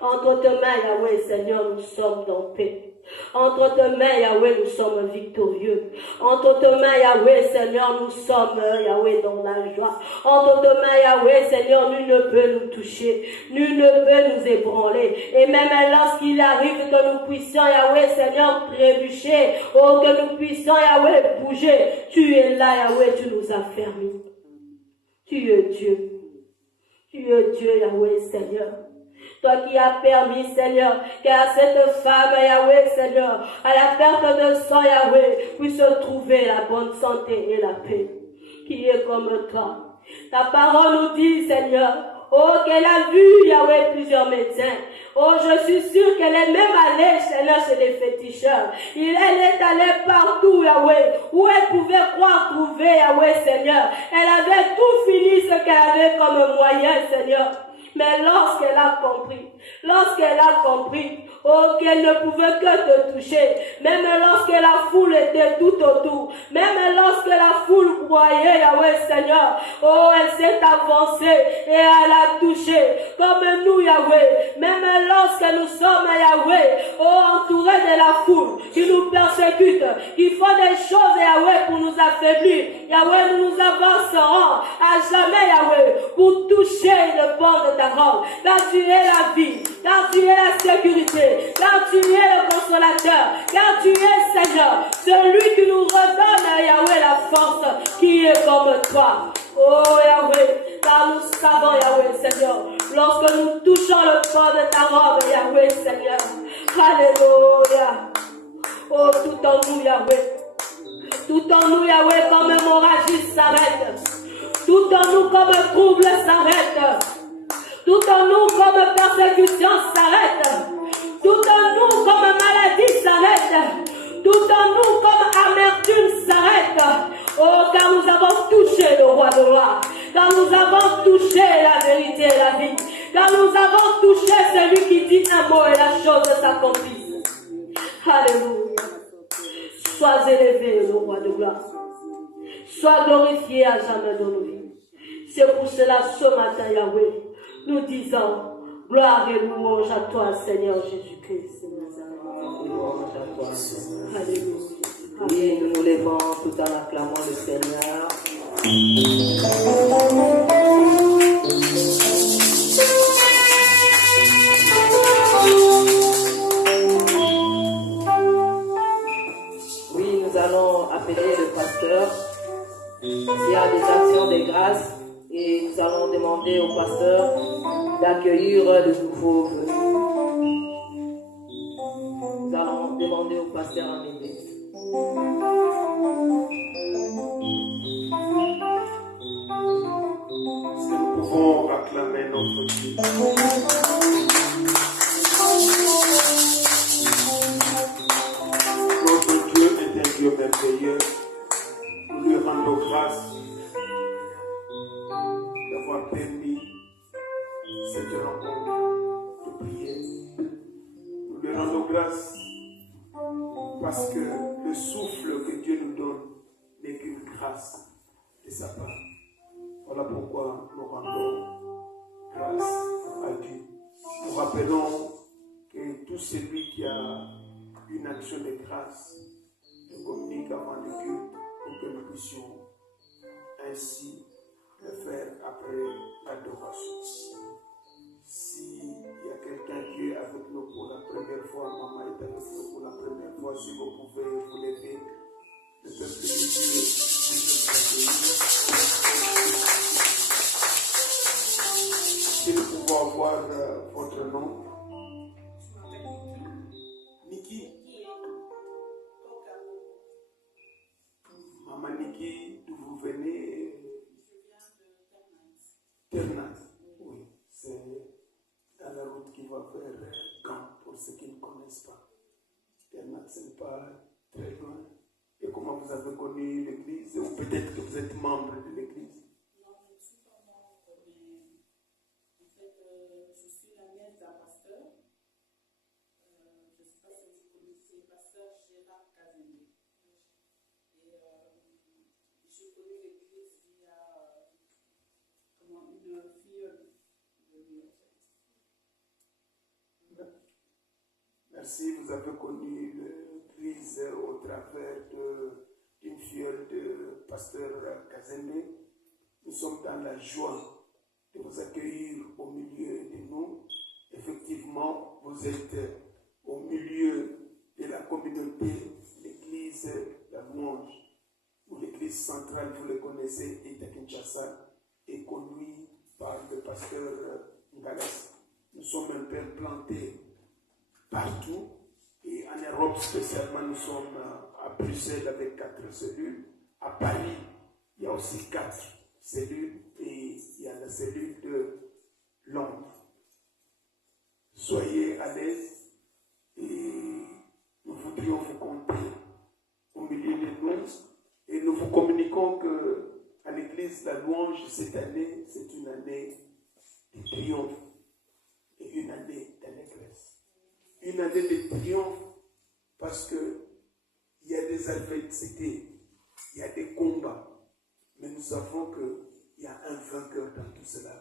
Entre tes mains, Yahweh, Seigneur, nous sommes en paix. Entre tes mains, Yahweh, nous sommes victorieux. Entre tes mains, Yahweh, Seigneur, nous sommes, Yahweh, dans la joie. Entre tes mains, Yahweh, Seigneur, nul ne peut nous toucher. Nul ne peut nous ébranler. Et même lorsqu'il arrive que nous puissions, Yahweh, Seigneur, trébucher, oh, que nous puissions, Yahweh, bouger, tu es là, Yahweh, tu nous as permis. Tu es Dieu. Tu es Dieu, Yahweh, Seigneur. Toi qui as permis, Seigneur, qu'à cette femme, Yahweh, Seigneur, à la perte de sang, Yahweh, puisse trouver la bonne santé et la paix. Qui est comme toi. Ta parole nous dit, Seigneur, oh, qu'elle a vu, Yahweh, plusieurs médecins. Oh, je suis sûre qu'elle est même allée, Seigneur, chez les féticheurs. Elle est allée partout, Yahweh, où elle pouvait croire trouver, Yahweh, Seigneur. Elle avait tout fini ce qu'elle avait comme moyen, Seigneur. Mais lorsqu'elle a compris, oh, qu'elle ne pouvait que te toucher, même lorsque lorsque la foule était tout autour, même lorsque la foule voyait Yahweh Seigneur, oh, elle s'est avancée et elle a touché, comme nous Yahweh, même lorsque nous sommes Yahweh, oh, entourés de la foule, qui nous persécute, qui font des choses Yahweh pour nous affaiblir, Yahweh, nous nous avancerons à jamais Yahweh, pour toucher le port de ta robe, car tu es la vie, car tu es la sécurité, car tu es le consolateur, car tu es Seigneur, celui qui nous redonne Yahweh la force qui est comme toi. Oh Yahweh, car nous savons Yahweh Seigneur, lorsque nous touchons le port de ta robe Yahweh Seigneur, alléluia. Oh, tout en nous Yahweh, tout en nous Yahweh, comme hémorragie s'arrête, tout en nous comme trouble s'arrête, tout en nous comme persécution s'arrête, tout en nous comme maladie s'arrête, tout en nous comme amertume s'arrête. Oh, car nous avons touché le roi de roi, car nous avons touché la vérité et la vie, car nous avons touché celui qui dit un mot et la chose s'accomplit. Alléluia. Sois élevé, le roi de gloire. Sois glorifié à jamais dans nos vies. C'est pour cela, ce matin, Yahweh, nous disons gloire et louange à toi, Seigneur Jésus-Christ. Louange à toi. Alléluia. Oui, nous nous levons tout en acclamant le Seigneur. Oui, nous allons appeler le pasteur. S'il y a des actions de grâce, et nous allons demander au pasteur d'accueillir de nouveaux venus. Nous allons demander au pasteur à m'aider. Est-ce que nous pouvons acclamer notre Dieu? Notre Dieu est un Dieu merveilleux. Nous lui rendons grâce d'avoir permis cette rencontre de prière. Nous lui rendons grâce parce que le souffle que Dieu nous donne n'est qu'une grâce de sa part. Voilà pourquoi nous rendons grâce à Dieu. Nous rappelons que tout celui qui a une action de grâce nous communique avant le culte pour que nous puissions ainsi le faire après l'adoration. S'il y a quelqu'un qui est avec nous pour la première fois, maman est avec nous pour la première fois, si vous pouvez vous lever, le peuple de Dieu vous accueillir. Si nous pouvons avoir votre nom. Niki. Maman Niki, d'où vous venez? Ternat. Oui, c'est dans la route qui va vers Caen, pour ceux qui ne connaissent pas. Ternat, ce n'est pas très loin. Et comment vous avez connu l'église? Ou peut-être que vous êtes membre de l'église? Non, je ne suis pas membre, mais en fait, je suis la nièce d'un pasteur. Je ne sais pas si vous connaissez, pasteur Gérard Kazembe. Et j'ai connu l'église via une fille de lui. Merci, vous avez connu l'église au travers d'une fiole de pasteur Kazembe. Nous sommes dans la joie de vous accueillir au milieu de nous. Effectivement, vous êtes au milieu de la communauté, l'église La Louange, ou l'église centrale, vous le connaissez, est à Kinshasa, et conduite par le pasteur Ngales. Nous sommes un peu implantés partout, et en Europe spécialement, nous sommes à Bruxelles avec 4 cellules. À Paris, il y a aussi 4 cellules, et il y a la cellule de Londres. Soyez à l'aise, et nous voudrions vous compter au milieu de nous, et nous vous communiquons que à l'église La Louange, cette année, c'est une année de triomphe et une année d'allégresse. Une année de triomphe parce que des adversités, il y a des combats. Mais nous savons qu'il y a un vainqueur dans tout cela.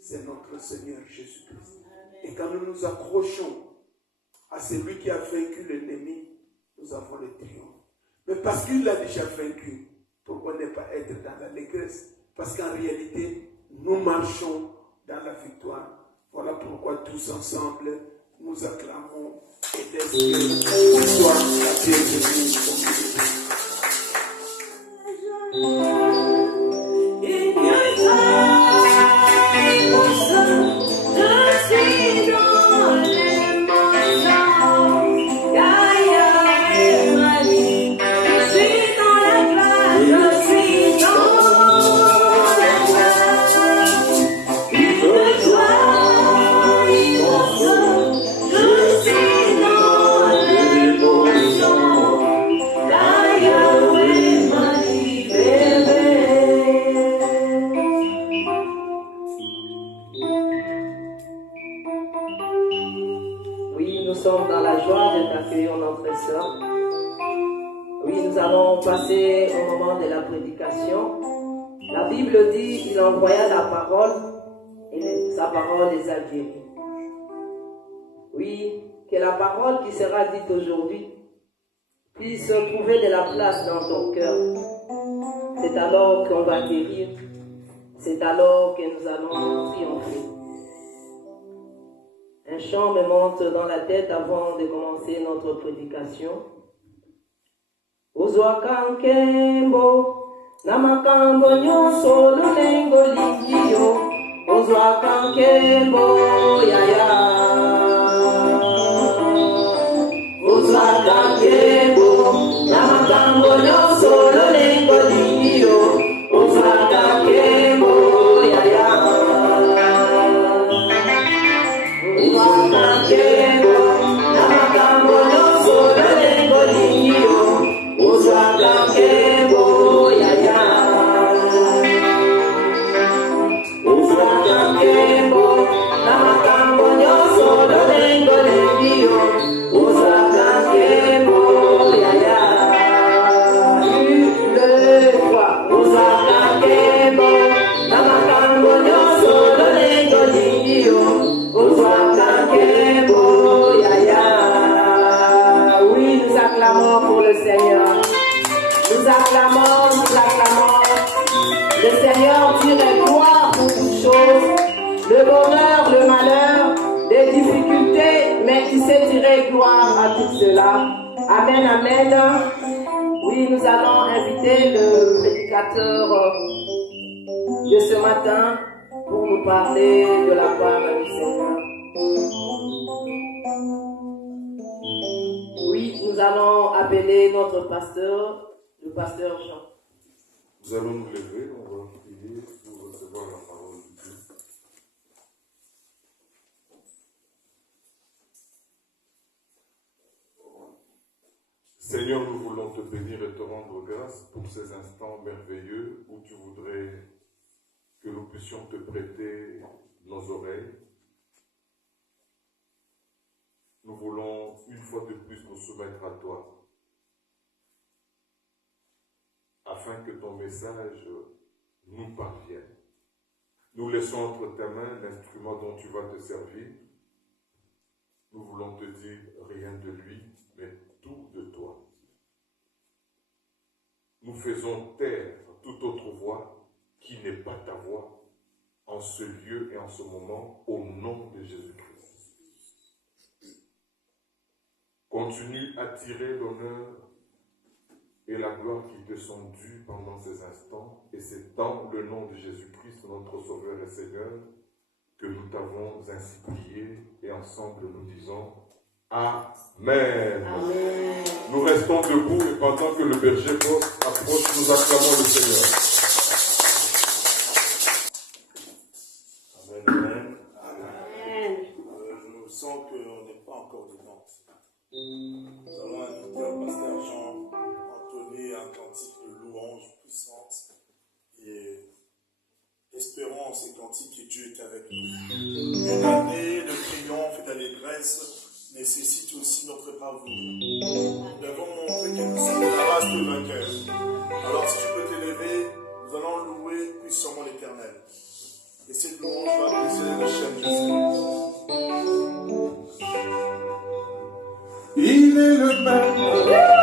C'est notre Seigneur Jésus-Christ. Et quand nous nous accrochons à celui qui a vaincu l'ennemi, nous avons le triomphe. Mais parce qu'il l'a déjà vaincu, pourquoi ne pas être dans l'allégresse? Parce qu'en réalité, nous marchons dans la victoire. Voilà pourquoi tous ensemble, nous acclamons et laissons soit la bienvenue au milieu. Passer au moment de la prédication. La Bible dit qu'il envoya la parole et sa parole les a guéris. Oui, que la parole qui sera dite aujourd'hui puisse trouver de la place dans ton cœur. C'est alors qu'on va guérir. C'est alors que nous allons triompher. Un chant me monte dans la tête avant de commencer notre prédication. Uzwakankembo namakambo nyonso lulengo likiyo Uzwakankembo yaya Uzwakankembo namakambo nyonso lulengo likiyo Uzwakankembo yaya Uzwakankembo namakambo nyonso lulengo likiyo Uzwakankembo yaya Uzwakankembo namakambo nyonso lulengo likiyo Uzwakankembo yaya Uzwakankembo namakambo nyonso lulengo likiyo Uzwakankembo yaya. Oui, nous acclamons pour le Seigneur. Nous acclamons. Le Seigneur dirait gloire pour toutes choses, le bonheur, le malheur, les difficultés, mais il sait tirer gloire à tout cela. Amen, amen. Oui, nous allons inviter le prédicateur de ce matin pour nous parler de la part du Seigneur. Oui, nous allons appeler notre pasteur, le pasteur Jean. Nous allons nous lever, on va prier pour recevoir la parole de Dieu. Seigneur, nous voulons te bénir et te rendre grâce pour ces instants merveilleux où tu voudrais que nous puissions te prêter nos oreilles. Nous voulons une fois de plus nous soumettre à toi, afin que ton message nous parvienne. Nous laissons entre ta main l'instrument dont tu vas te servir. Nous voulons te dire rien de lui, mais tout de toi. Nous faisons taire toute autre voix qui n'est pas ta voix en ce lieu et en ce moment, au nom de Jésus-Christ. Continue à tirer l'honneur et la gloire qui te sont dues pendant ces instants, et c'est dans le nom de Jésus-Christ, notre Sauveur et Seigneur, que nous t'avons ainsi prié, et ensemble nous disons Amen. Amen. Nous restons debout, et pendant que le berger approche, nous acclamons le Seigneur. Amen. Amen. Je me sens qu'on n'est pas encore dedans. Nous allons inviter le pasteur Jean à entonner un cantique de louange puissante et espérons en ces cantiques que Dieu est avec nous. Une année de triomphe et d'allégresse nécessite aussi notre bravoure. Nous devons montrer que nous sommes la race reste vainqueur. Alors si tu peux t'élever, nous allons louer puissamment l'Éternel. Et cette louange va briser la chaîne de Jésus. Il est le même.